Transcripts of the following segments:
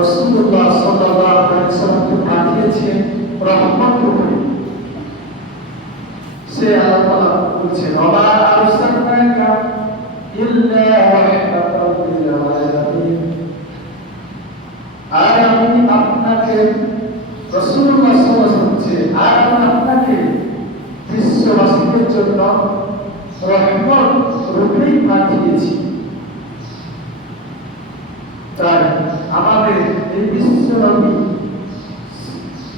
রাসূলুল্লাহ সাল্লাল্লাহু আলাইহি ওয়াসাল্লামকে পাঠিয়েছেন রহমত রূপে। সে আল্লাহ তাআলা বলছেন ওয়া আরসালনাকা ইল্লা রাহমাতাল লিল আলামিন। আর আমি আপনাকে রাসূলুল্লাহ সাল্লাল্লাহু আলাইহি ওয়াসাল্লাম বলছেন আর আমি আপনাকে বিশ্ববাসীদের জন্য রহমত রূপেই পাঠিয়েছি। তাই আমাদের এই বিশ্ব নবী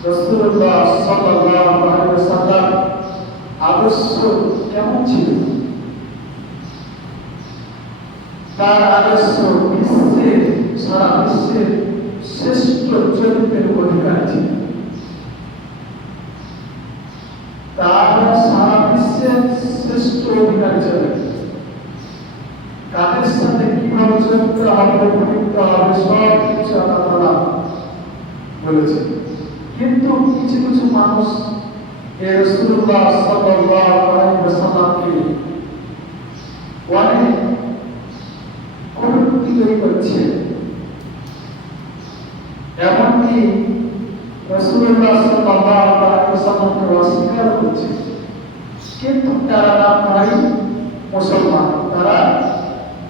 রাসূলুল্লাহ সাল্লাল্লাহু আলাইহি ওয়াসাল্লাম আদর্শ কেমন ছিল? তার আদর্শ বিশ্বের সারা বিশ্বের শ্রেষ্ঠ চরিত্রের অধিকারী ছিল। তার সারা বিশ্বের শ্রেষ্ঠ অধিকারী ছিল। কাদের সাথে কিভাবে চলতে হবে, পবিত্র হবে, সব কিছু আল্লাহ তাআলা বলেছেন। কিন্তু কিছু কিছু মানুষ এই রাসূলুল্লাহ সাল্লাল্লাহু আলাইহি ওয়াসাল্লামকে অনেক কটূক্তি করছে, এমনকি রাসূলুল্লাহ সাল্লাল্লাহু আলাইহি ওয়াসাল্লামকে অস্বীকার করছে। কিন্তু তারা নামধারী মুসলমান, তারা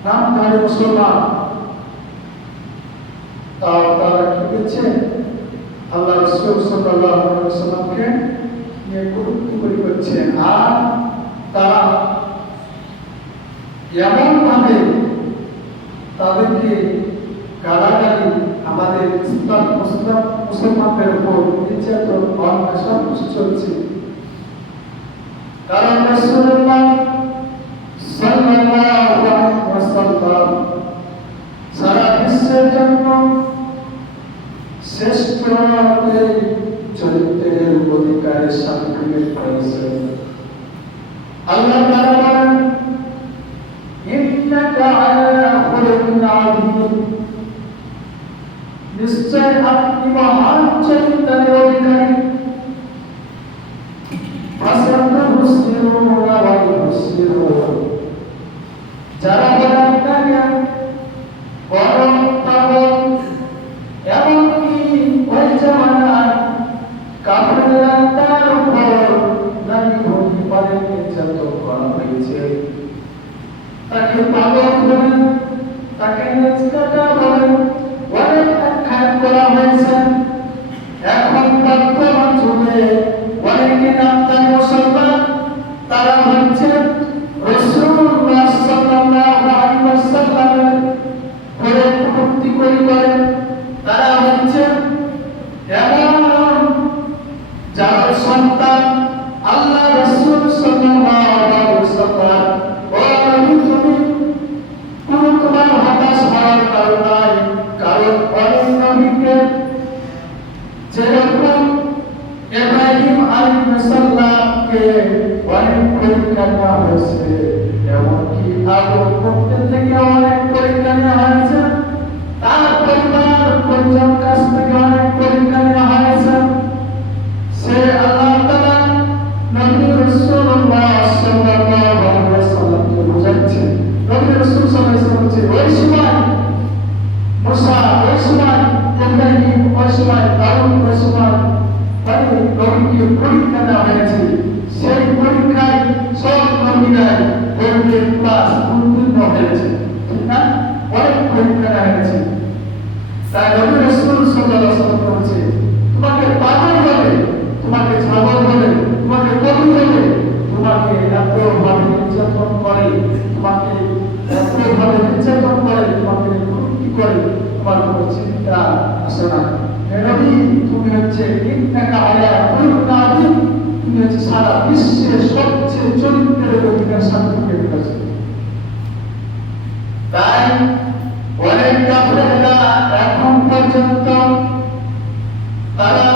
নামধারী মুসলমান, তাও তারা কি করছে? আল্লাহ রাসূল সাল্লাল্লাহু আলাইহি ওয়াসাল্লামকে নিয়ে কটূক্তি করছে। আর তারা এমন ভাবে তাদেরকে গালাগালি, আমাদের মুসলমানদের উপর নির্যাতন, অন্যায় সব কিছু চলছে। কারণ রাসূলুল্লাহ সাল্লাল্লাহু আলাইহি ওয়াসাল্লাম সারা বিশ্বের জন্য শ্রেষ্ঠ চরিত্রের অধিকারের সার্টিফিকেট পেয়েছেন। আল্লাহ তাআলা বলেন ইন্নাকা আলা খুলুকিন আযীম, নিশ্চয় আপনি মহান চরিত্রের অধিকারী। ফাসাতুবসিরুনা ওয়া ইউবসিরুন, যারা বলে আপনাকে বরং পাগল, এমনকি ওই জামানায় কাফেররা তার উপর নারী ভূমিপালে নির্যাতন করা হয়েছে। তাকে পাগল বলেন, তাকে নেচকাটা বলেন, অনেক আখ্যান করা হয়েছে। এখন বর্তমান যুগে অনেকে নামধারী মুসলমান, তারা হচ্ছে রাসূলুল্লাহ সাল্লাল্লাহু আলাইহি ওয়াসাল্লামের করে কটূক্তি করেন। তারা হচ্ছে এমন যার সন্তান আল্লাহ রাসূল সাল্লাল্লাহু আলাইহি ওয়াসাল্লাম ও নবী, তুমি কোনো তোমার হতাশ হওয়ার কারণ নাই। কারণ অনেক নবীকে যেরকম ইব্রাহিম আলাইহিস সালামকে অনেক পরীক্ষা নেওয়া হয়েছে, এমনকি আদম করতে থেকে অনেক পরীক্ষা নেওয়া হয়েছে, তার পরিবার পরিজন কাছ থেকে অনেক পরীক্ষা নেওয়া হয়েছে। সে আল্লাহ তাআলা নবী রাসূলুল্লাহ সাল্লাল্লাহু আলাইহি ওয়াসাল্লামকে বুঝাচ্ছে। নবী রাসূল সাল্লাল্লাহু আলাইহি ওয়াসাল্লাম বলছে, ওই সময় মুসা, ওই সময় ইব্রাহিম, ওই সময় দাউদ, ওই সময় নবীকে পরীক্ষা নেওয়া হয়েছে। সেই পরীক্ষায় সব নবীরাই গোল্ডেন ক্লাস উত্তীর্ণ হয়েছে, ঠিক না? অনেক পরীক্ষা নেওয়া হয়েছে। তাই নবী রাসূল সাল্লাল্লাহু আলাইহি ওয়াসাল্লাম বলছে, তোমাকে পাগল বলে, তোমাকে ছাগল বলে, তোমাকে কবি বলে, তোমাকে এতভাবে নির্যাতন করে, তোমাকে এতভাবে নির্যাতন করে, তোমাকে কটূক্তি করে, তোমার কোনো চিন্তা আসে না। হে নবী, তুমি হচ্ছে ইন্নাকা আলা খুলুকিন আযীম, তুমি হচ্ছে সারা বিশ্বের সবচেয়ে চরিত্রের অধিকার সার্টিফিকেট পেয়েছো। তাই অনেক কাফেররা এখন পর্যন্ত তারা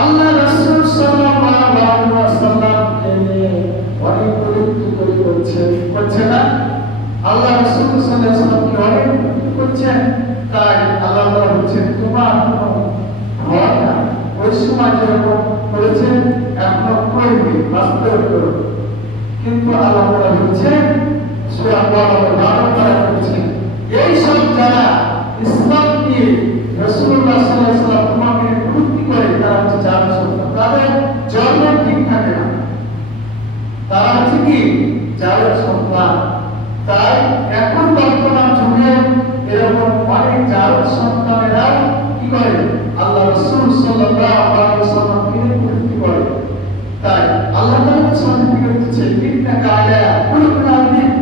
আল্লাহ রাসূল সাল্লাল্লাহু আলাইহি ওয়াসাল্লামকে নিয়ে অনেক কটূক্তি করছে না? আল্লাহ রাসূল সাল্লাল্লাহু আলাইহি ওয়াসাল্লামকে অনেক কটূক্তি করছেন। তাই আল্লাহ বলছেন, তোমার কোনো ভয় না। ওই সময় যেরকম বলেছেন এখনো করবে, বাস্তব করবে। কিন্তু আল্লাহ বলছেন সূরা বাকারা 12 বলছেন, এই সব যারা ইসলামকে রাসূলুল্লাহ সাল্লাল্লাহু আলাইহি ওয়াসাল্লাম তোমাকে ভর্তি করে তারা হচ্ছে জাল সন্তান, তাদের জন্ম ঠিক থাকে না, তারা হচ্ছে কি জালের সন্তান। তাই এখন বর্তমান যুগে এরকম অনেক জাল সন্তানেরা কি করে আল্লাহ রাসূল সাল্লাল্লাহু আলাইহি ওয়াসাল্লামকে ভর্তি করে। তাই আল্লাহ তাআলা সার্টিফিকেট দিচ্ছে ইন্নাকা আলা কুল্লি আযীম,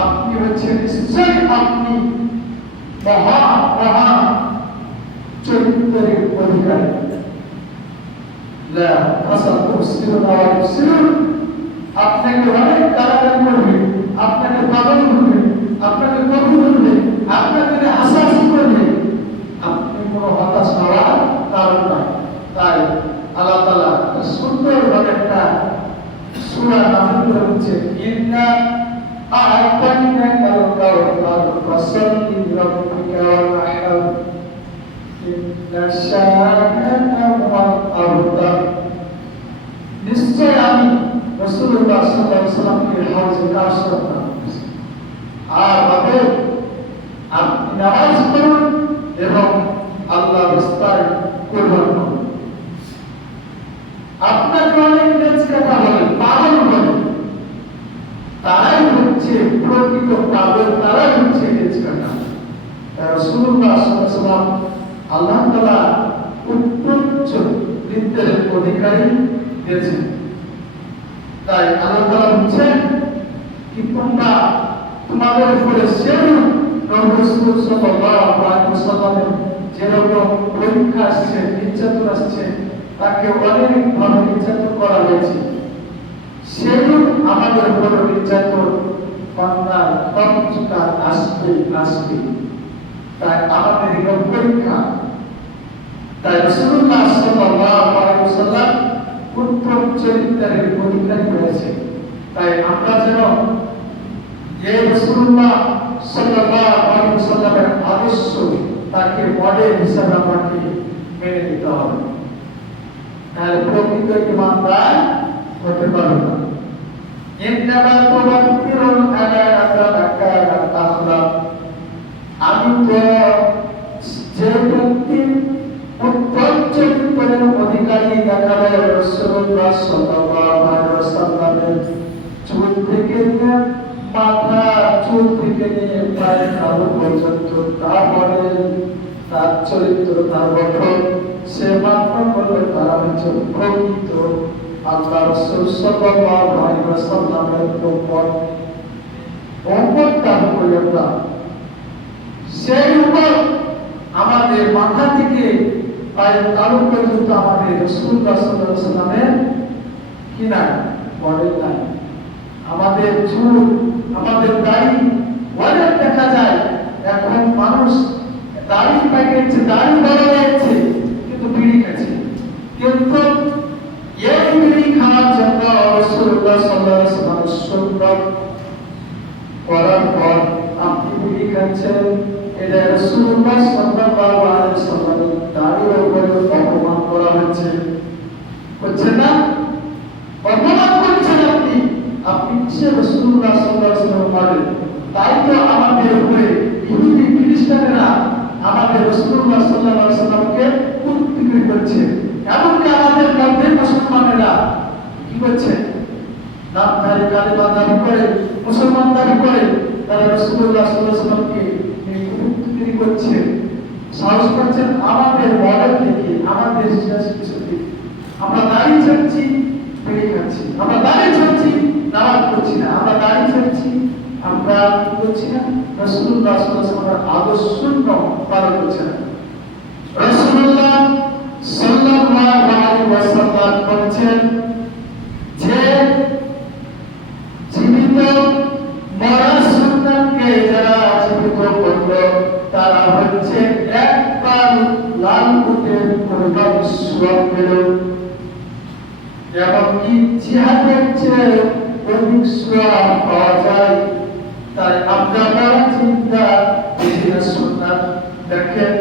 আপনি হচ্ছে নিশ্চয় আপনি মহা মহা চরিত্রের অধিকারী। লা তাসাতুসিরুনা ওয়া ইউসিরুন, আপনাকে অনেক তাড়াতাড়ি করবে, আপনাকে পাগল করবে, আপনাকে কবু করবে, আপনাকে আশ্বাস করবে, আপনি কোনো হতাশ হওয়ার কারণ নয়। তাই আল্লাহ তাআলা সুন্দরভাবে একটা সূরা নাযিল করে হচ্ছে ইন্না আ'তাইনাকাল কাউসার ফাসাল্লি লিরাব্বিকা ওয়ানহার ইন্না শানিআকা হুয়াল আবতার। নিশ্চয় আমি রাসূলুল্লাহ সাল্লাল্লাহু আলাইহি ওয়াসাল্লামকে হাউজে কাউসার দান করেছি। আর বাবা আপনি নামাজ পড়ুন এবং আল্লাহর রাস্তায় কুরবান করুন। আপনাকে অনেক নেচ কথা বলে, পাগল বলে, তারাই হচ্ছে প্রকৃত পাগল, তারাই হচ্ছে নেচ কথা। রাসূলুল্লাহ সাল্লাল্লাহু আলাইহি ওয়াসাল্লাম আল্লাহ তাআলা উত্তম চরিত্রের অধিকারী দিয়েছেন। তাই আল্লাহ তাআলা বলছেন কি তোমরা তোমাদের উপরে সেরূপ নবী রাসূল সাল্লাল্লাহু আলাইহি ওয়াসাল্লামের যেরকম পরীক্ষা আসছে, নির্যাতন আসছে, তাকে অনেক ভাবে নির্যাতন করা হয়েছে, সেরূপ আমাদের উপরে নির্যাতন বান্দার কতটা আসবে আসবে। তাই আমাদের এটা পরীক্ষা। তাই রাসূলুল্লাহ সাল্লাল্লাহু আলাইহি ওয়াসাল্লাম উত্তম চরিত্রের অধিকারী হয়েছে। তাই আমরা যেন এই রাসূলুল্লাহ সাল্লাল্লাহু আলাইহি ওয়াসাল্লামের আদর্শ, তাকে মডেল হিসেবে আমাকে মেনে নিতে হবে, তাহলে প্রকৃত ঈমানদার হতে পারবে। ইন্নামা তুবাক্কিরুল আমানাতা মাকানা আখলাক, আমি তো যে ব্যক্তি উত্তম চরিত্রের অধিকারী দেখাবে রাসূলুল্লাহ সাল্লাল্লাহু আলাইহি ওয়াসাল্লামের চুল থেকে নিয়ে মাথা, চুল থেকে নিয়ে পায়ের তালু পর্যন্ত তারপরে তার চরিত্র, তার গঠন, সে মাত্র করলে তারা হচ্ছে প্রকৃত আল্লাহ রাসূল সাল্লাল্লাহু আলাইহি ওয়াসাল্লামের উম্মত দান করি আমরা। সেই উম্মত আমাদের মাথা থেকে পায়ের তালু পর্যন্ত আমাদের রাসূলুল্লাহ সাল্লাল্লাহু আলাইহি ওয়াসাল্লামের কি নাই, মডেল নাই। আমাদের চুল, আমাদের দাড়ি অনেক দেখা যায়, এখন মানুষ দাড়ি পাকিয়েছে, দাড়ি বড় হয়েছে, কিন্তু বিড়ি খাচ্ছে। কিন্তু এই বিড়ি খাওয়ার জন্য রাসূলুল্লাহ সাল্লাল্লাহু আলাইহি ওয়াসাল্লাম সুন্নাত করার পর আপনি বিড়ি খাচ্ছেন, এটা রাসূলুল্লাহ সাল্লাল্লাহু আলাইহি ওয়াসাল্লামের দাড়ির উপরে অপমান করা হচ্ছে, হচ্ছে না? অপমান করছেন আপনি, আপনি সে রাসূলুল্লাহ সাল্লাল্লাহু আলাইহি ওয়াসাল্লাম বলেন। তাই তো আমাদের উপরে ইহুদি খ্রিস্টানেরা আমাদের রাসূলুল্লাহ সাল্লাল্লাহু আলাইহি ওয়াসাল্লামকে কুটপিট করছে, এমনকি আমাদের মধ্যে মুসলমানেরা কি করছে, নামধারী কালেমা দাবি করে, মুসলমান দাবি করে, তারা রাসূলুল্লাহ সাল্লাল্লাহু আলাইহি ওয়াসাল্লামকে কুটপিট করছে, সাহস করছেন আমাদের মডেল থেকে, আমাদের শেষ কিছু থেকে। আমরা দাঁড়িয়ে যাচ্ছি, বিড়ি খাচ্ছি, আমরা দাঁড়িয়ে যাচ্ছি, নামাজ পড়ছি না, আমরা দাঁড়িয়ে যাচ্ছি, আমরা কি করছি না, রাসূলুল্লাহ সাল্লাল্লাহু আলাইহি ওয়াসাল্লামের আদর্শ পালন করছি না। রাসূলুল্লাহ সাল্লাল্লাহু আলাইহি ওয়াসাল্লাম বলেছেন যে জীবিত মরা সন্তানকে যারা জীবিত করলো তারা হচ্ছে একবার লাল উটের পরিমাণ সওয়াব পেল, এবং কি জিহাদের চেয়ে অধিক সওয়াব পাওয়া যায়। তাই আমরা বড় চিন্তা বেশি না সুন্নাত। দেখেন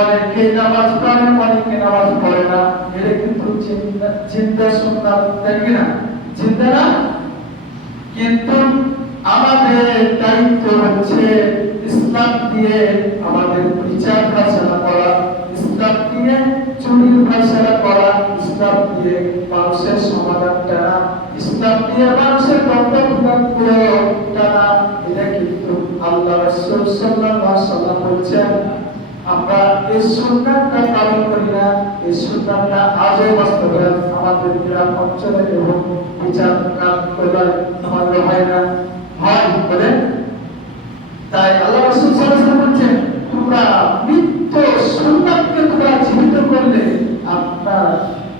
অনেকে নামাজ পড়ে, অনেকে নামাজ পড়ে না, এটা কিন্তু চিন্তা সুন্নাত, তাই না? চিন্তা না, কিন্তু আমাদের দায়িত্ব হচ্ছে ইসলাম দিয়ে আমাদের বিচার ফায়সালা করা। টানা, ইসলাম নিয়ে মানুষের বক্তব্য করে টানা, এটা কিন্তু আল্লাহ রাসূল সাল্লাল্লাহু আলাইহি ওয়াসাল্লাম বলছেন। আমরা এই সুন্নাতটা পালন করি না, এই সুন্নাতটা আজও বাস্তবায়ন আমাদের গ্রাম অঞ্চলে এবং বিচার কাজ করবার আমাদের হয় না, হয় বলে। তাই আল্লাহ রাসূল সাল্লাল্লাহু আলাইহি ওয়াসাল্লাম বলছেন, তোমরা নিত্য সুন্নাতকে তোমরা জীবিত করলে আপনার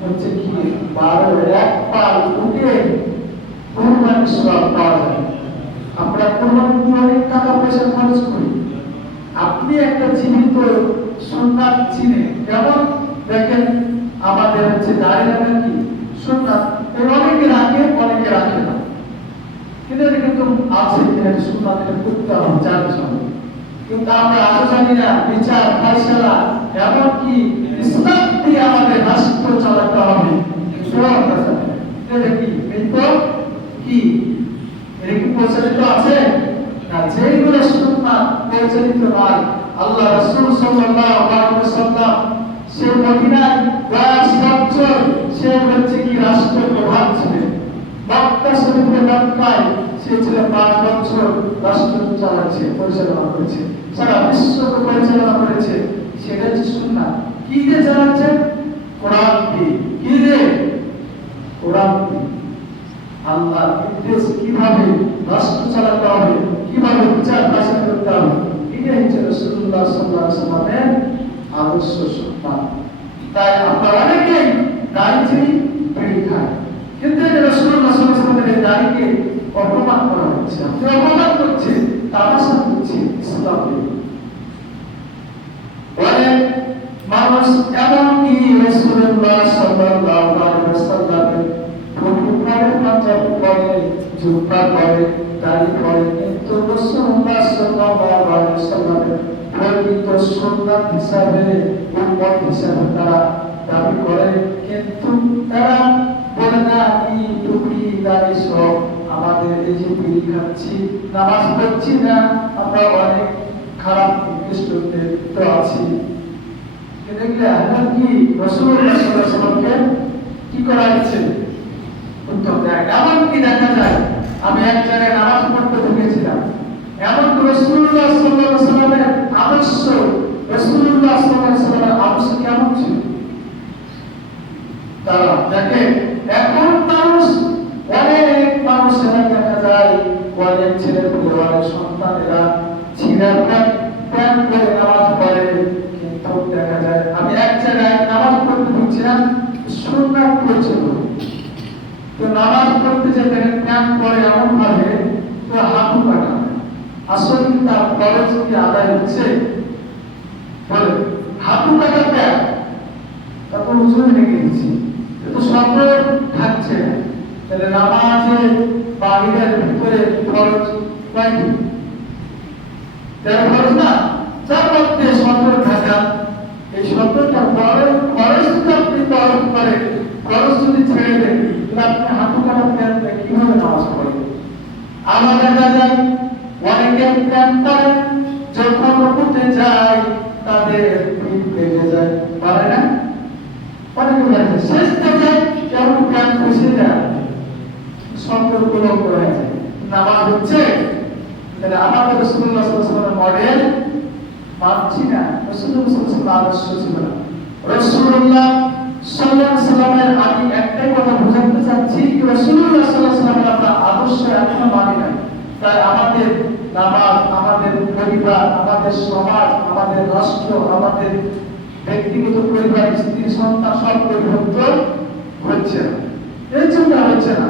হচ্ছে কি ১২ পাল উঠে কুরবানির সওয়াব পাওয়া যায়। আমরা কুরবানি দিয়ে অনেক টাকা পয়সা খরচ করি, আপনি একটা জীবিত সুন্নাত চিনে, যেমন দেখেন আমাদের হচ্ছে দাঁড়িয়ে রাখা কি সুন্নাত, অনেকে রাখে অনেকে রাখে না, কিন্তু এটা কিন্তু আছে সুন্নাত, এটা করতে হবে জানি সবাই, কিন্তু আমরা আজও জানি না বিচার ফায়সালা এমনকি ইসলাম দিয়ে আমাদের রাষ্ট্র চালাতে হবে এটা কি কি এটা কি প্রচলিত আছে না? যেগুলো সুন্নাত প্রচলিত নয়, আল্লাহ রাসূল সাল্লাল্লাহু আলাইহি ওয়াসাল্লাম সে মদিনায় 10 বছর সে হচ্ছে কি রাষ্ট্র প্রধান ছিলেন, মক্কা শরীফে মক্কায় সে ছিল 5 বছর রাষ্ট্র চালাচ্ছে, পরিচালনা করেছে, সারা বিশ্বকে পরিচালনা করেছে। সেটা হচ্ছে সুন্নাত। কি দিয়ে চালাচ্ছে? কোরআন দিয়ে। কি দিয়ে? কোরআন দিয়ে। আল্লাহর নির্দেশ কিভাবে রাষ্ট্র চালাতে হবে, কিভাবে বিচার ফায়সালা করতে হবে, এটাই হচ্ছে রাসূলুল্লাহ সাল্লাল্লাহু আলাইহি ওয়াসাল্লামের আদর্শ সুন্নাত। তাই আমরা অনেকেই দাড়ি ছিঁড়ি, বিড়ি খাই, কিন্তু এই রাসূলুল্লাহ সাল্লাল্লাহু আলাইহি ওয়াসাল্লামের দাড়িকে অপমান করা হচ্ছে, আপনি অপমান করছে, তামাশা করছে ইসলামকে। অনেক মানুষ এমনকি রাসূলুল্লাহ সাল্লাল্লাহু আলাইহি ওয়াসাল্লামের পরে পাঞ্জাবি পরে, জুব্বা পরে, দাড়ি পরে, কিন্তু রাসূলুল্লাহ সাল্লাল্লাহু আলাইহি ওয়াসাল্লামের প্রকৃত সুন্নাত হিসাবে উম্মত হিসাবে তারা দাবি করে, কিন্তু তারা বলে না কি টুপি দাড়ি সব আমাদের এই যে বিড়ি খাচ্ছি, নামাজ পড়ছি না, আমরা অনেক খারাপ নিকৃষ্টতে তো আছি। দেখলে এখন কি রাসূলুল্লাহ সাল্লাল্লাহু আলাইহি ওয়াসাল্লামকে কি করা হচ্ছে? উত্তর দেয়। এমনকি দেখা যায় আমি এক জায়গায় নামাজ পড়তে ঢুকেছিলাম, এমন রাসূলুল্লাহ সাল্লাল্লাহু আলাইহি ওয়াসাল্লামের আদর্শ, রাসূলুল্লাহ সাল্লাল্লাহু আলাইহি ওয়াসাল্লামের আদর্শ কেমন ছিল তারা দেখে। এখন অনেক মানুষেরা দেখা যায়, অনেক ছেলে পুলে, অনেক সন্তানেরা ছিঁড়া প্যান্ট পরে নামাজ পড়ে, কিন্তু দেখা যায় আমি এক জায়গায় নামাজ পড়তে ঢুকছিলাম, সুন্নাত পড়ছিল, তো নামাজ পড়তে যেতে প্যান্ট পরে এমন ভাবে তো হাঁটু কাটা, আসলে তার ফরজ কি আদায় হচ্ছে? বলে হাঁটু কাটা প্যান্ট, তারপর ওজন লেগে গেছি, তো সফর থাকছে, তাহলে নামাজে বাহিরের ভিতরে ফরজ কয়টি? 13 ফরজ না? যার মধ্যে সফর থাকা, এই সফরটা পরে ফরজ যদি আপনি পালন করেন, ফরজ যদি ছেড়ে দেন, আপনি হাঁটু কাটা প্যান্ট কিভাবে নামাজ পড়েন? আমার দেখা যায় অনেকে প্যান্ট পরে যখন রুকুতে যায় তাদের পিঠ লেগে যায়, পারে না? অনেকে দেখে শেষ থেকে কেমন প্যান্ট বসে যায়, সম্পর্কগুলো হয়ে যায়, নামাজ হচ্ছে। তাহলে আমাদের রাসূলুল্লাহ সাল্লাল্লাহু আলাইহি ওয়াসাল্লামের মডেল মানছি না, রাসূলুল্লাহ সাল্লাল্লাহু আলাইহি ওয়াসাল্লামের আদর্শ ছিল না। রাসূলুল্লাহ সাল্লাল্লাহু আলাইহি ওয়াসাল্লামের আমি একটাই কথা বোঝাতে চাচ্ছি, রাসূলুল্লাহ সাল্লাল্লাহু আলাইহি ওয়াসাল্লামের আমরা আদর্শ এখনো মানি নাই। তাই আমাদের নামাজ, আমাদের পরিবার, আমাদের সমাজ, আমাদের রাষ্ট্র, আমাদের ব্যক্তিগত পরিবার, স্ত্রী সন্তান সব পরিবর্তন হচ্ছে না। এই জন্য হচ্ছে না,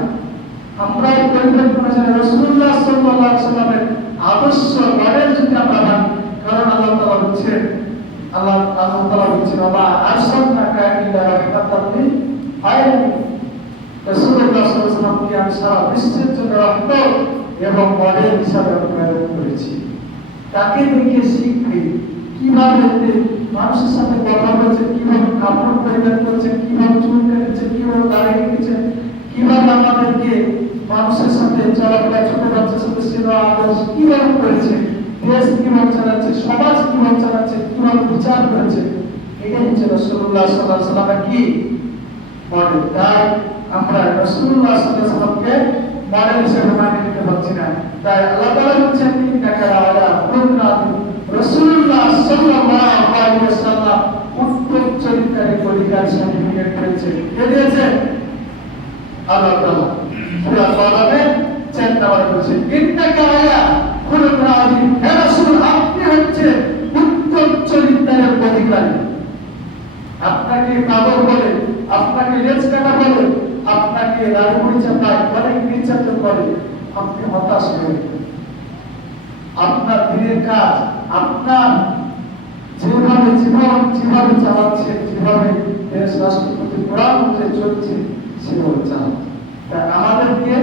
আমরা পরিবর্তন হচ্ছে না। রাসূলুল্লাহ সাল্লাল্লাহু আলাইহি ওয়াসাল্লামের আদর্শ মডেল যদি আমরা মানি, কারণ আল্লাহ তাআলা বলছেন, আল্লাহ তাআলা বলছেন, মা আরসালনাকা ইল্লা রাহমাতাল লিল আলামিন, রাসূলুল্লাহ সাল্লাল্লাহু আলাইহি ওয়াসাল্লামকে আমি সারা বিশ্বের জন্য রহমত এবং মডেল হিসাবে প্রেরণ করেছি। তাকে দেখে শিখবে কিভাবে মানুষের সাথে কথা বলছেন, কিভাবে কাপড় পরিধান করছেন, কিভাবে চুল কেটেছেন, কিভাবে দাড়ি রেখেছেন, কিভাবে আমাদেরকে মানুষের সাথে চলাফেরা, ছোট বাচ্চার সাথে সেবা আদর্শ কিভাবে করেছে, দেশ কিভাবে চালাচ্ছে, সমাজ কিভাবে চালাচ্ছে, কিভাবে বিচার করেছে, এটাই হচ্ছে রাসূলুল্লাহ সাল্লাল্লাহু আলাইহি ওয়াসাল্লামের কি মডেল। তাই আমরা রাসূলুল্লাহ সাল্লাল্লাহু আলাইহি ওয়াসাল্লামকে মডেল হিসেবে মানিয়ে নিতে পারছি না। তাই আল্লাহ তাআলা বলছেন ইন্নাকা আলা খুলুকিন আযীম। রাসূলুল্লাহ সাল্লাল্লাহু আলাইহি ওয়াসাল্লাম উত্তম চরিত্রের অধিকারী সার্টিফিকেট পেয়েছে। কে দিয়েছে? আল্লাহ তাআলা। সূরা বাকারাতে 4 নম্বরে বলেছে ইন্নাকা আলা খুলুকিন আযীম। হে রাসূল, আপনি হচ্ছেন উত্তম চরিত্রের অধিকারী। আপনাকে পাগল বলে, আপনাকে লেজ কাটা বলে, আপনাকে রাজমুড়ি চাপায় অনেক নির্যাতন করে, আপনি হতাশ হয়ে আপনার দিনের কাজ, আপনার যেভাবে যেভাবে চালাচ্ছে, যেভাবে দেশ রাষ্ট্রপতি কোরআন অনুযায়ী চলছে সেভাবে চালাচ্ছে। তাই আমাদেরকে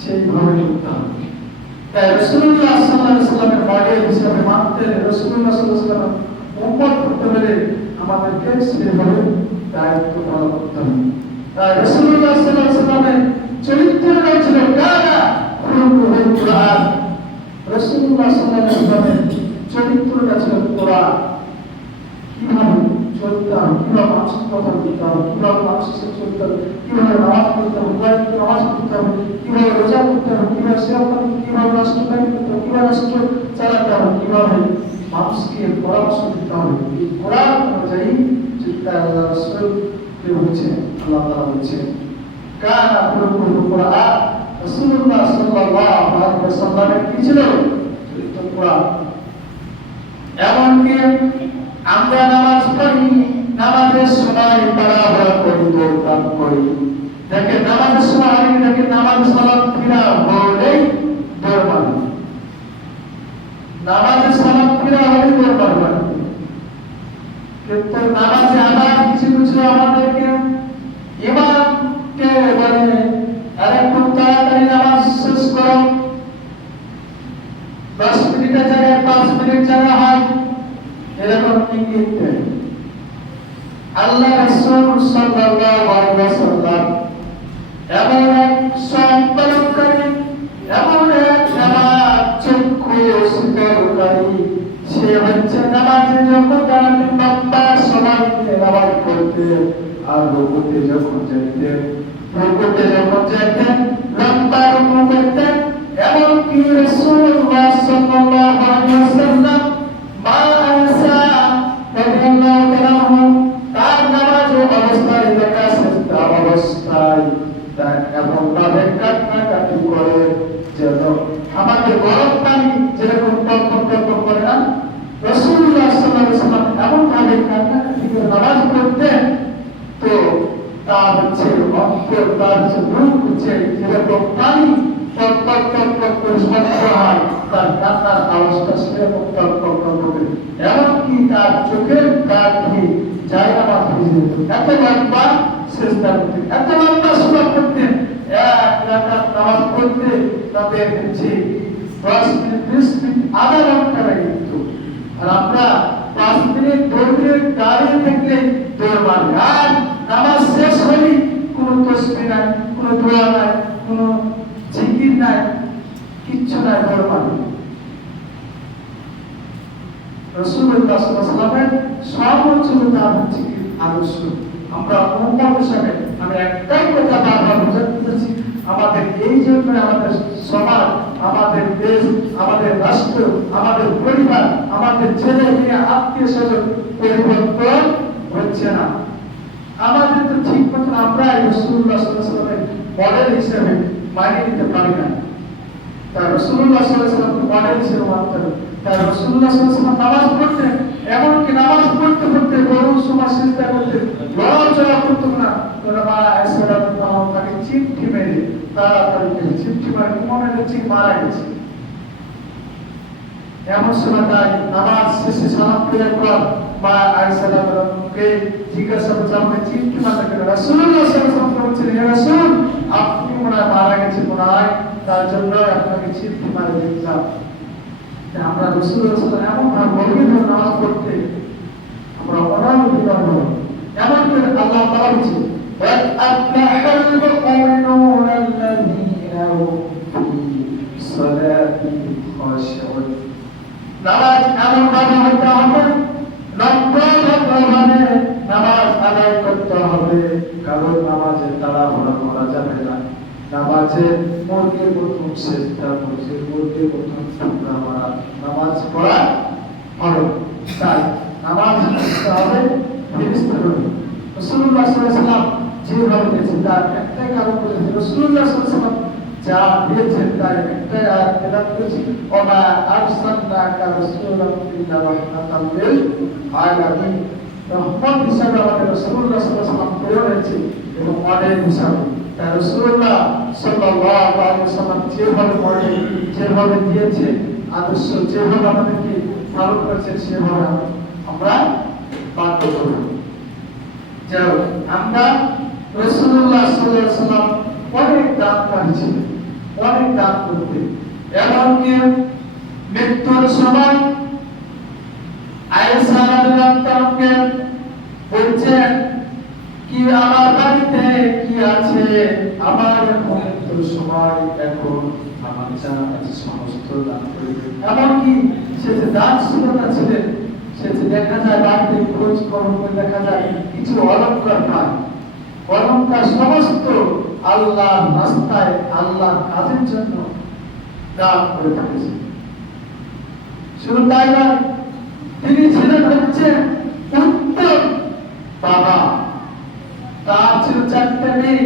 সেইভাবে চলতে হবে। তাই রাসূলুল্লাহ সাল্লাল্লাহু আলাইহি ওয়াসাল্লামের মডেল হিসেবে মানতে, রাসূলুল্লাহ সাল্লাল্লাহু আলাইহি ওয়াসাল্লামের উম্মত হতে হলে আমাদেরকে সেভাবে দায়িত্ব পালন করতে হবে। তাই রাসূলুল্লাহ সাল্লাল্লাহু আলাইহি ওয়াসাল্লামের চরিত্রটা ছিল কানা খুলুকুল কুরআন। রাসূলুল্লাহ সাল্লাল্লাহু আলাইহি ওয়াসাল্লামের চরিত্রটা ছিল কোরআন। কিভাবে চলতে হবে, কিভাবে মানুষের কথা বলতে হবে, কিভাবে মানুষের সাথে চলতে হবে, কিভাবে নামাজ পড়তে হবে, নামাজ পড়তে হবে, কিভাবে রোজা করতে হবে, কিভাবে সিয়াম করতে হবে, কিভাবে রাষ্ট্রকার্য করতে হবে, কিভাবে রাষ্ট্র চালাতে হবে, কিভাবে মানুষকে পরামর্শ দিতে হবে। এই কোরআন অনুযায়ী যেটা আল্লাহ রাসূল বলেছেন, আল্লাহ তাআলা বলেছেন কানা খুলুকুল কুরআন। রাসূলুল্লাহ সাল্লাল্লাহু আলাইহি ওয়াসাল্লামের কি ছিল? চরিত্র কোরআন। এমনকি আমরা নামাজ পড়ি, নামাজের সময় তাড়াহুড়া করি, দৌড় করি। দেখেন নামাজের সময় আগে দেখেন নামাজ সালাত ফিরা হলেই দৌড় মারি, নামাজের সালাত ফিরা হলেই দৌড় মারি। কিন্তু নামাজে আবার কিছু কিছু আমাদেরকে ইমামকে বলে আরে খুব তাড়াতাড়ি নামাজ শেষ করো, 10 মিনিটের জায়গায় 5 মিনিট জায়গা হয়, এরকম ইঙ্গিত দেয়। আল্লাহ রাসূল সাল্লাল্লাহু আলাইহি ওয়াসাল্লাম এমন এক সম্পাদনকারী, এমন এক নামাজ চক্ষু শীতলকারী, সে হচ্ছে নামাজে যখন দাঁড়াতে লম্বা সময় নিয়ে নামাজ পড়তে, আর রুকুতে যখন যেতেন লম্বা রুকু করতেন। এমনকি রাসূলুল্লাহ সাল্লাল্লাহু আলাইহি ওয়াসাল্লাম মা আয়েশা রাদিয়াল্লাহু তাআলা তার নামাজ অবস্থায় দেখা সেজদা অবস্থায় তার এমন ভাবে কান্নাকাটি করে যেন আমাদের গরম পানি যেরকম টক করে না, রাসূলুল্লাহ সাল্লাল্লাহু আলাইহি ওয়াসাল্লাম এমন ভাবে কান্নাকাটি করে নামাজ পড়তেন, তো তার হচ্ছে অন্তর, তার হচ্ছে রূপ হচ্ছে যেরকম পানি টক করে স্পর্শ হয়, তার কান্নার আওয়াজটা সেরকম টক করে। এমনকি তার চোখের কাঠ দিয়ে যায় নামাজ ভিজে যেত, এত লম্বা সেজদা করতেন, এত লম্বা সুরা করতেন। এক রাকাত নামাজ পড়তে তাদের হচ্ছে 10 মিনিট 20 মিনিট আধা ঘন্টা লাগে যেত। আর আমরা 5 মিনিট 2 মিনিট দাঁড়িয়ে থাকলে দৌড় মারি। আর নামাজ শেষ হলেই কোনো তাসবিহ নাই, কোনো দোয়া নাই, কোনো জিকির নাই, কিচ্ছু নাই, দৌড় মারি। রাসূলুল্লাহ সাল্লাল্লাহু আলাইহি ওয়াসাল্লামের সর্বোচ্চ তার হচ্ছে আদর্শ। আমরা উম্মত হিসেবে আমি একটাই কথা বারবার বোঝাতে চাচ্ছি, আমাদের এই জন্য আমাদের সমাজ, আমাদের দেশ, আমাদের রাষ্ট্র, আমাদের পরিবার, আমাদের ছেলে মেয়ে, আত্মীয় স্বজন পরিবর্তন হচ্ছে না। আমাদের তো ঠিক মতন আমরা রাসূলুল্লাহ সাল্লাল্লাহু আলাইহি ওয়াসাল্লামের মডেল হিসেবে মানিয়ে নিতে পারি না। তাই রাসূলুল্লাহ সাল্লাল্লাহু আলাইহি ওয়াসাল্লাম মডেল হিসেবে মানতে হবে। তাই রাসূলুল্লাহ সাল্লাল্লাহু আলাইহি ওয়াসাল্লাম নামাজ পড়তেন, এমনকি নামাজ পড়তে পড়তে গরুর সময় সিজদা করতে লড়াচড়া করতেন না। মা আয়েশা রাদিয়াল্লাহু আনহা তাকে চিমটি মেরে তাড়াতাড়ি চিমটি মারে মনে হচ্ছে মারা গেছে। এমন সময় তাই নামাজ শেষে সালাম ফিরার পর মা আয়েশা রাদিয়াল্লাহু আনহাকে জিজ্ঞাসা করছে, আপনি চিমটি মারলেন কেন? রাসূলুল্লাহ সাল্লাল্লাহু আলাইহি ওয়াসাল্লাম বলছিলেন, হে রাসূল, আপনি মনে হয় মারা গেছেন, মনে হয় তার জন্য আপনাকে চিমটি মারে দিলাম। আমরা রাসূলুল্লাহ সাল্লাল্লাহু আলাইহি ওয়াসাল্লাম এমন ভাবে গভীরভাবে নামাজ পড়তে আমরা অনাবিল হবো। এমন করে আল্লাহ তাআলা বলেছেন ওয়াআফলাহাল মুমিনুন আল্লাযীনা হুম ফি সালাতিহিম খাশিউন। নামাজ এমন ভাবে হতে হবে, নম্রভাবে নামাজ আদায় করতে হবে, কারণ নামাজে নামাজে মুরগির প্রথম সেজদা হচ্ছে, মুরগির প্রথম টুকরা মারা, নামাজ পড়া হলো। তাই নামাজ পড়তে হবে ফেরেশতাদের। রাসূলুল্লাহ সাল্লাল্লাহু আলাইহি ওয়াসাল্লাম যেভাবে দিয়েছেন তার একটাই কারণ বলেছেন, রাসূলুল্লাহ সাল্লাল্লাহু আলাইহি ওয়াসাল্লাম যা দিয়েছেন তার একটাই আয়াত তেলাওয়াত করেছি, ওমা আরসালনাকা রাসূলান ইল্লা রাহমাতাল লিল আলামিন। রহমত হিসাবে আমাদের রাসূলুল্লাহ সাল্লাল্লাহু আলাইহি ওয়াসাল্লাম প্রেরণ হয়েছে এবং মডেল হিসাবে। তাই রাসূলুল্লাহ সাল্লাল্লাহু আলাইহি ওয়াসাল্লাম যেভাবে মডেল, যেভাবে দিয়েছে আদর্শ, যেভাবে আমাদেরকে পালন করেছেন সেভাবে আমরা পালন করব। যাও আমরা রাসূলুল্লাহ সাল্লাল্লাহু আলাইহি ওয়াসাল্লাম অনেক দান করেছিলেন, অনেক দান করতেন। এমনকি মৃত্যুর সময় আয়েশা রাদিয়াল্লাহু তাআলা বলছেন কি আমার বাড়িতে কি আছে, আমার মৃত্যুর সময় এখন আমার জানা আছে সমস্ত দান করবে। এমনকি সে যে দানশীলতা ছিলেন, সে যে দেখা যায় বাড়িতে খোঁজ খবর করে দেখা যায় কিছু অলংকার পায়, অলংকার সমস্ত আল্লাহর রাস্তায় আল্লাহর কাজের জন্য দান করে থাকেছে। শুধু তাই নয়, তিনি ছিলেন হচ্ছে উত্তম বাবা। তার ছিল 4টে মেয়ে,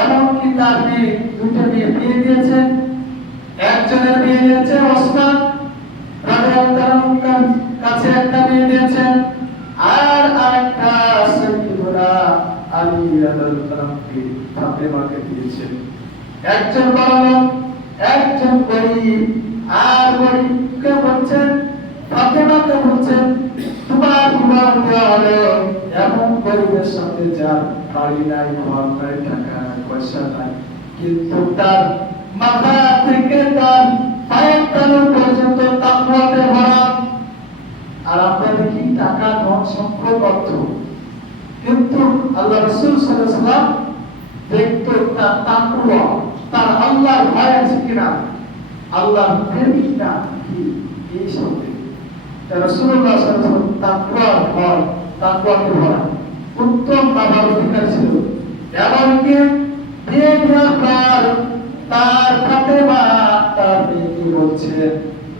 এমনকি তার মেয়ে 2টে মেয়ে বিয়ে দিয়েছেন। একজনের বিয়ে দিয়েছে ওসমান রাদিয়াল্লাহু তাআলার কাছে একটা বিয়ে দিয়েছেন, আর আরেকটা সাইয়্যিদুনা আলী রাদিয়াল্লাহু তাআলাকে ফাতেমাকে দিয়েছেন। একজন বড়লোক, একজন গরীব। আর গরীবকে বলছেন, ফাতেমাকে বলছেন তোমার বিবাহ দেওয়া হলো এমন গরীবের সাথে যার বাড়ি নাই, ঘর নাই, টাকা নাই, পয়সা নাই, কিন্তু তার মাথা থেকে তার পায়ের তালু পর্যন্ত তাকওয়াতে ভরা। আর আমরা দেখি টাকা, ধন সম্পদ, অর্থ, কিন্তু আল্লাহ রাসূল সাল্লাল্লাহু আলাইহি ওয়াসাল্লাম দেখতো তার তাকওয়া, তার আল্লাহর ভয় আছে কিনা, আল্লাহর প্রেমিক না কি, এই সব রাসূলুল্লাহ সাল্লাল্লাহু আলাইহি ওয়াসাল্লাম তাকওয়ার ভয়, তাকওয়াতে ভরা উত্তম বাবার অধিকার ছিল। এমনকি বিয়ে দেওয়ার পর তার ফাতেমা তার মেয়েকে বলছে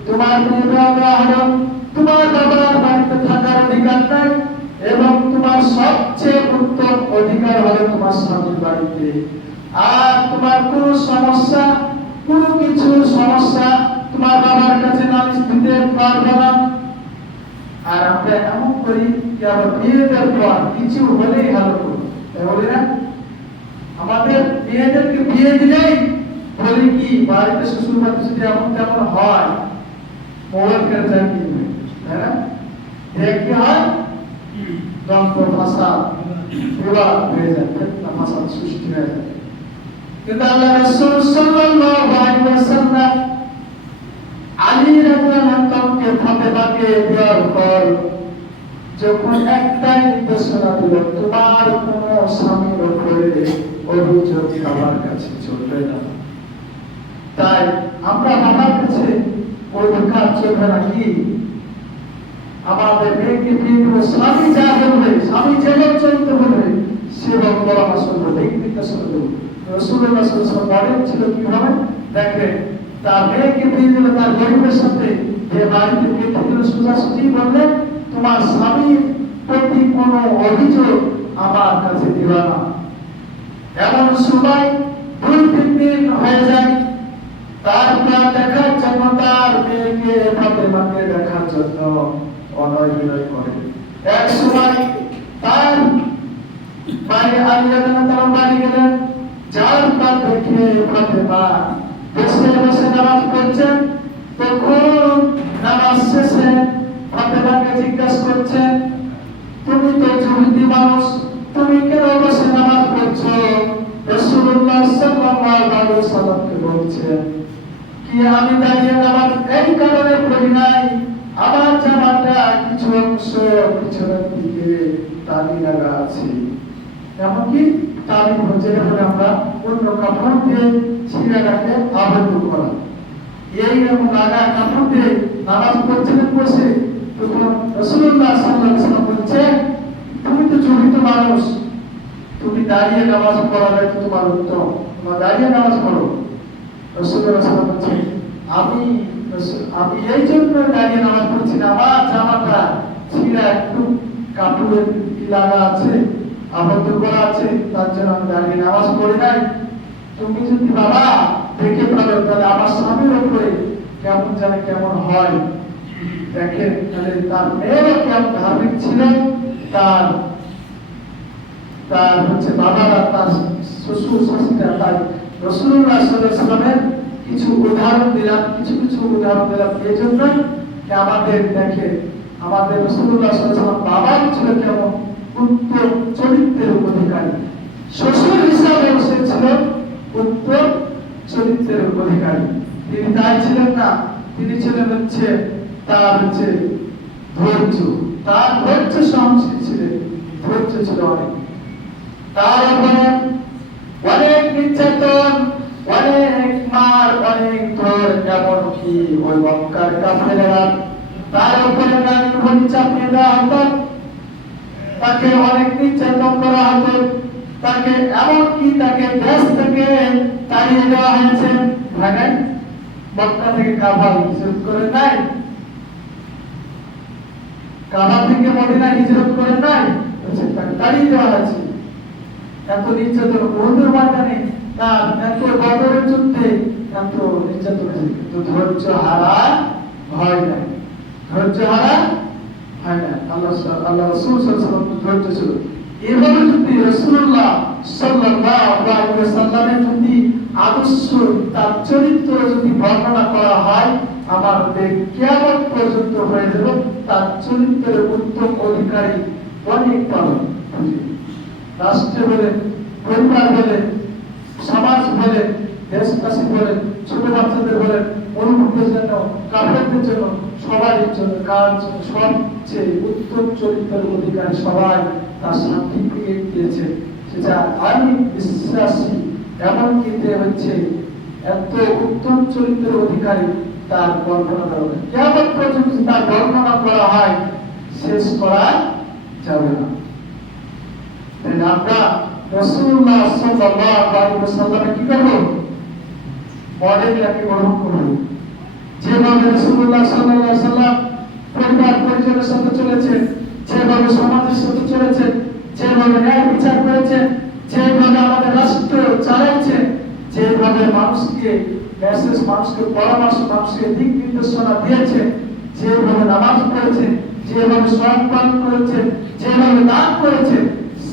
তোমার বিয়ে দেওয়া হলো, তোমার বাবার বাড়িতে থাকার অধিকার নাই এবং তোমার সবচেয়ে উত্তম অধিকার হলো তোমার স্বামীর বাড়িতে। আর তোমার কোনো সমস্যা, কোনো কিছু সমস্যা তোমার বাবার কাছে নালিশ দিতে পারবে না। আর আমরা এমন করি যে আমরা বিয়ে দেওয়ার পর কিছু হলেই ভালো করি, বলি না? আমাদের মেয়েদেরকে বিয়ে দিলেই বলি কি বাড়িতে শ্বশুর বাড়িতে যদি এমন তেমন হয়, মোবাইল কেন জানি, তাই না? কি হয়, দ্বন্দ্ব ফাসাদ বিবাদ হয়ে যায়, ফিতনা ফাসাদ সৃষ্টি হয়ে যায়। কিন্তু আল্লাহ রাসূল সাল্লাল্লাহু আলাইহি ওয়াসাল্লাম আলী রাদিয়াল্লাহু তাআলাকে ফাতেমাকে দেওয়ার পর যখন একটাই নির্দেশনা দিল, তোমার কোন স্বামীর উপরে অভিযোগ আমার কাছে চলবে না। তাই আমরা বাবার কাছে অধিকার চলবে না কি, আমাদের মেয়েকে বিয়ে দেবো, স্বামী যা বলবে, স্বামী যেভাবে চলতে বলবে সেভাবে পরামর্শ দেবো, দিক নির্দেশনা দেবো। রাসূলুল্লাহ সাল্লাল্লাহু আলাইহি ওয়াসাল্লাম ছিল কিভাবে দেখেন, তার মেয়েকে বিয়ে দিল তার গরিবের সাথে, যে বাড়িতে বিয়ে দিল সোজাসুজি বললেন তোমার স্বামীর প্রতি কোনো অভিযোগ আমার কাছে দিবা না। এমন সময় 2-3 দিন হয়ে যায়, তারপর দেখার জন্য তার মেয়েকে ফাতেমাকে দেখার জন্য অনয় বিনয় করে। এক সময় তার বাড়ি আলী রাদিয়াল্লাহু তাআলা বাড়ি গেলেন, যার পর দেখে ফাতেমা বসে বসে নামাজ পড়ছেন। তখন নামাজ শেষে ফাতেমাকে জিজ্ঞাসা করছেন তুমি তো যুবতী মানুষ, তুমি কেন বসে নামাজ পড়ছো? রাসূলুল্লাহ সাল্লাল্লাহু আলাইহি ওয়াসাল্লামকে বলছেন কি আমি দাঁড়িয়ে নামাজ এই কারণে পড়ি নাই, আমার জামাটা কিছু অংশ পিছনের দিকে তালি লাগা আছে। এমনকি তালি হচ্ছে যখন আমরা অন্য কাপড় দিয়ে ছিঁড়াটাকে আবদ্ধ করা, এই রকম লাগা কাপড় দিয়ে নামাজ পড়ছিলেন বসে। তখন রাসূলুল্লাহ সাল্লাল্লাহু আলাইহি ওয়াসাল্লাম বলছেন তুমি তো জীবিত মানুষ, তুমি দাঁড়িয়ে নামাজ পড়ালে তোমার উত্তম। তোমরা দাঁড়িয়ে নামাজ পড়ো। রাসূলুল্লাহ সাল্লাল্লাহু আলাইহি ওয়াসাল্লাম বলছেন, আমি এই জন্য দাঁড়িয়ে নামাজ পড়ছি না, আমার জামাটা ছিঁড়া একটু কাপড়ের লাগা আছে, আবদ্ধ করা আছে, তার জন্য আমি দাঁড়িয়ে নামাজ পড়ি নাই। তুমি যদি বাবা দেখে ফেলো তাহলে আমার স্বামীর উপরে কেমন জানে কেমন হয়। দেখেন তাহলে তার মেয়েরও কেমন ধার্মিক ছিল, তার তার হচ্ছে বাবারা, তার শ্বশুর শাশুড়িরা। তাই রাসূলুল্লাহ সাল্লাল্লাহু আলাইহি ওয়াসাল্লামের কিছু উদাহরণ দিলাম, কিছু উদাহরণ দিলাম এই জন্য যে আমাদের দেখে আমাদের রাসূলুল্লাহ সাল্লাল্লাহু আলাইহি ওয়াসাল্লাম বাবা ছিল কেমন উত্তম চরিত্রের অধিকারী, শ্বশুর হিসাবে সে ছিল উত্তম চরিত্রের অধিকারী। তিনি তাই ছিলেন না, তিনি ছিলেন হচ্ছে তার হচ্ছে ধৈর্য, তার ধৈর্য সহনশীল ছিলেন, ধৈর্য ছিল অনেক। তার উপরে অনেক নির্যাতন, অনেক মার, অনেক ধর, এমনকি ওই মক্কার কাফেররা তার উপরে গাড়ি চাপিয়ে দেওয়া হতো, তাকে অনেক নির্যাতন করা হতো, তাকে এমনকি তাকে দেশ থেকে তাড়িয়ে দেওয়া হয়েছে। ভাগাই মক্কা থেকে কাবা হিজরত করে নাই, কাবা থেকে মদিনা হিজরত করে নাই, তাকে তাড়িয়ে দেওয়া হয়েছে। এত নির্যাতন ওদের ময়দানে, তার এত বদরের যুদ্ধে এত নির্যাতন হয়েছে, কিন্তু ধৈর্য হারা হয় না, ধৈর্য হারা হয় না। আল্লাহ রাসূল সাল্লাল্লাহু আলাইহি ওয়াসাল্লাম ধৈর্য ছিল। এভাবে যদি রাসূলুল্লাহ সাল্লাল্লাহু আলাইহি ওয়াসাল্লামের যদি আদর্শ, তার চরিত্র যদি বর্ণনা করা হয়, আমাদের কিয়ামত পর্যন্ত হয়ে যাবে তার চরিত্রের উত্তম অধিকারী অনেক পাবেন। রাষ্ট্র বলে, পরিবার বলে, সমাজ বলে, দেশবাসী বলে, ছোট বাচ্চাদের বলে, অনুভূতির জন্য, কাফেরদের জন্য, সবার জন্য, কার জন্য সবচেয়ে উত্তম চরিত্রের অধিকারী সবাই তার সার্টিফিকেট দিয়েছে। সেটা আমি বিশ্বাসী, এমনকি হচ্ছে এত উত্তম চরিত্রের অধিকারী তার বর্ণনা করা হবে, কেমন পর্যন্ত তার বর্ণনা করা হয় শেষ করা যাবে না। আমরা রাসূলুল্লাহ সাল্লাল্লাহু আলাইহি ওয়াসাল্লামকে কি করব? মডেলটাকে গ্রহণ করব। যেভাবে রাসূলুল্লাহ সাল্লাল্লাহু আলাইহি ওয়াসাল্লাম পরিবার পরিজনের সাথে চলেছেন, যেভাবে সমাজের সাথে চলেছেন, যেভাবে ন্যায় বিচার করেছেন, যেভাবে আমাদের রাষ্ট্র চালাচ্ছেন, যেভাবে মানুষকে মেসেজ, মানুষকে পরামর্শ, মানুষকে দিক নির্দেশনা দিয়েছেন, যেভাবে নামাজ পড়েছেন, যেভাবে সওয়াল পালন করেছেন, যেভাবে দান করেছেন,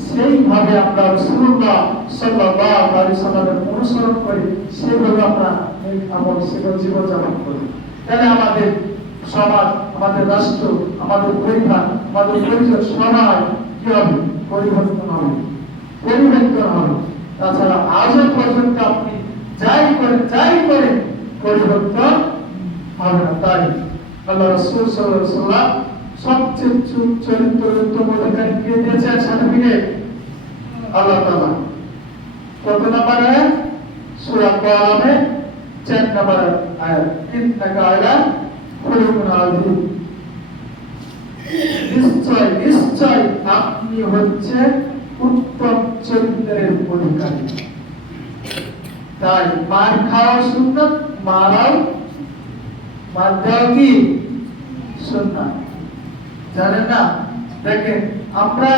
সেইভাবে আমরা রাসূলুল্লাহ সাল্লাল্লাহু আলাইহি ওয়াসাল্লামের অনুসরণ করি, সেভাবে আমরা এই আমল, সেভাবে জীবনযাপন করি। তাহলে আমাদের সমাজ, আমাদের রাষ্ট্র, আমাদের পরিবার, আমাদের পরিজন সবাই কি হবে? পরিবর্তন হবে, পরিবর্তন হবে। তাছাড়া আজও পর্যন্ত আপনি যাই করেন পরিবর্তন হবে না। তাই আল্লাহ রাসূল সাল্লাল্লাহু আলাইহি ওয়াসাল্লাম সবচেয়ে চরিত্র উত্তম অধিকারী কে দিয়েছেন সার্টিফিকেট? আল্লাহ তাআলা। কত নম্বর আয়াত? সূরা কালামে 4 নম্বর আয়াত, ইন্নাকা আলা খুলুকুন আযীম। নিশ্চয় আপনি হচ্ছে উত্তম চরিত্রের অধিকারী। তাই মার খাওয়া সুন্নাত, মার দেওয়া কি সুন্নাত? জানেন না? দেখেন আমরা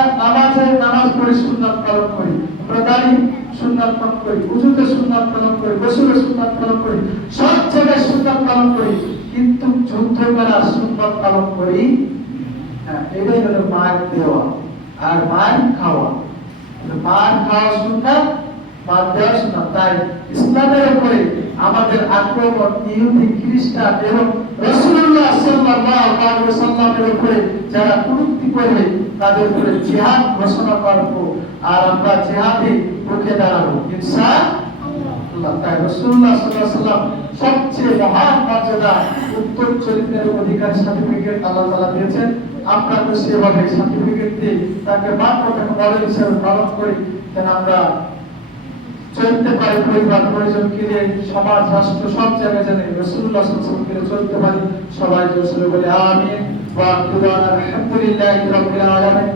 নামাজ পড়ি, সুন্নাত পালন করি, আমরা দাঁড়ি সুন্নাত পালন করি, উযুতে সুন্নাত পালন করি, গোসলে সুন্নাত পালন করি, সব জায়গায় সুন্নাত পালন করি, কিন্তু যুদ্ধ করা সুন্নাত পালন করি। হ্যাঁ, এটাই হলো মার দেওয়া আর মার খাওয়া। মার খাওয়া সুন্নাত, মার দেওয়া সুন্নাত। তাই ইসলামের উপরে আমাদের আক্রমণ ইহুদি, খ্রিস্টান এবং রাসূলুল্লাহ সাল্লাল্লাহু আলাইহি ওয়াসাল্লামের উপরে যারা কুটুক্তি করবে তাদের উপরে জিহাদ ঘোষণা করব, আর আমরা জিহাদে রুখে দাঁড়াবো ইনশাআল্লাহ। তাই রাসূলুল্লাহ সাল্লাল্লাহু আলাইহি ওয়াসাল্লাম সবচেয়ে মহান মর্যাদা, উত্তম চরিত্রের অধিকার সার্টিফিকেট আল্লাহ তাআলা দিয়েছেন। আমরা তো সেভাবে সার্টিফিকেট দিয়ে তাকে মাত্র মডেল হিসেবে পালন করি, যেন আমরা চলতে পারি, পরিবার পরিজনকে নিয়ে, সমাজ রাষ্ট্র সব জায়গায় জানে রাসূলুল্লাহ সাল্লাল্লাহু আলাইহি ওয়াসাল্লাম চলতে পারি। সবাই জোরে বলে আমিন। ওয়া আলহামদুলিল্লাহি রাব্বিল আলামিন।